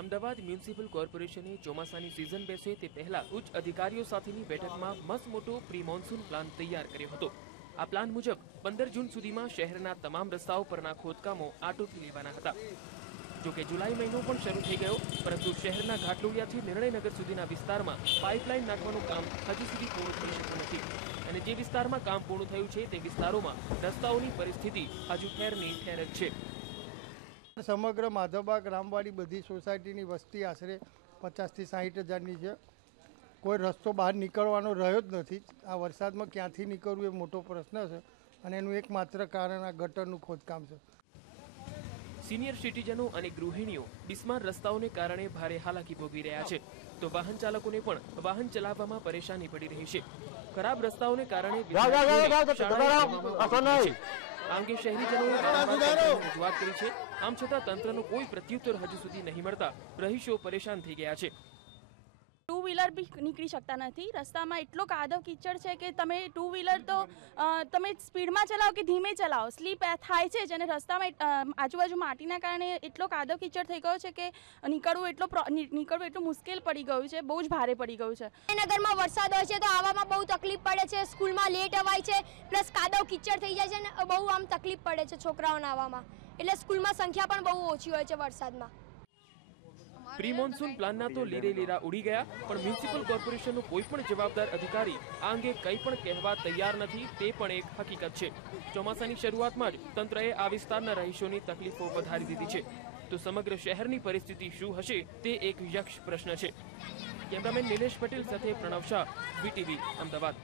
Ahmedabad municipal કોર્પોરેશને ચોમાસાની season બેસે તે પહેલા ઉચ્ચ અધિકારીઓ સાથેની બેઠકમાં મસ્ત મોટો પ્રી મોન્સૂન પ્લાન તૈયાર કર્યો હતો. આ પ્લાન મુજબ પંદર જૂન સુધીમાં શહેરના તમામ રસ્તાઓ પરના ખોદકામો આટોપી લેવાના હતા. જોકે જુલાઈ મહિનો પણ શરૂ થઈ ગયો, પરંતુ શહેરના ઘાટલોડિયાથી નિર્ણયનગર સુધીના વિસ્તારમાં પાઇપલાઇન નાખવાનું કામ હજી સુધી પૂર્ણ થઈ શક્યું નથી. અને જે વિસ્તારમાં કામ પૂર્ણ થયું છે તે વિસ્તારોમાં રસ્તાઓની પરિસ્થિતિ હજુ ઠેરની ઠેર જ છે. સમગ્ર માધવબાગ રામવાડી બધી સોસાયટીની વસ્તી આશરે પચાસથી સાહીઠ હજારની છે કોઈ રસ્તો બહાર નીકળવાનો રહ્યો જ નથી આ વરસાદમાં ક્યાંથી નીકળવું એ મોટો પ્રશ્ન છે અને એનું એકમાત્ર કારણ આ ગટરનું ખોદકામ છે સિનિયર સિટીઝનો અને ગૃહિણીઓ બિસ્માર રસ્તાઓને કારણે ભારે હાલાકી ભોગવી રહ્યા છે તો વાહન ચાલકોને પણ વાહન ચલાવવામાં પરેશાની પડી રહી છે ખરાબ રસ્તાઓને કારણે આ અંગે શહેરીજનોએ રજૂઆત કરી છે. આમ છતાં તંત્રનો કોઈ પ્રત્યુત્તર હજુ સુધી નહીં મળતા. રહીશો પરેશાન થઈ ગયા છે. ટુ વ્હીલર બી નીકળી શકતા નથી. રસ્તામાં એટલો કાદવ કીચડ છે કે તમે ટુ વ્હીલર તો તમે સ્પીડમાં ચલાવો કે ધીમે ચલાવો? સ્લીપ થાય છે જ અને રસ્તામાં આજુબાજુ માટીના કારણે એટલો કાદવ કીચડ થઈ ગયો છે કે નીકળવું એટલો નીકળવું એટલું મુશ્કેલ પડી ગયું છે, બહુ જ ભારે પડી ગયું છે. નગરમાં વરસાદ હોય છે તો આવામાં બહુ તકલીફ પડે છે, સ્કૂલમાં લેટ અવાય છે પ્લસ કાદવ કીચડ થઈ જાય છે ને બહુ આમ તકલીફ પડે છે છોકરાઓને આવવામાં એટલે સ્કૂલમાં સંખ્યા પણ બહુ ઓછી હોય છે વરસાદમાં. પ્રી મોન્સૂન પ્લાનના તો લીરે લીરા ઉડી ગયા, પણ મ્યુનિસિપલ કોર્પોરેશનનો કોઈ પણ જવાબદાર અધિકારી આ અંગે કંઈ પણ કહેવા તૈયાર નથી, તે પણ એક હકીકત છે. ચોમાસાની શરૂઆતમાં જ તંત્રએ આ વિસ્તારના રહીશોની તકલીફો વધારી દીધી છે. તો સમગ્ર શહેરની પરિસ્થિતિ શું હશે, તે એક યક્ષ પ્રશ્ન છે. કેમેરામેન નિલેશ પટેલ સાથે પ્રણવ શાહ, વીટીવી, અમદાવાદ.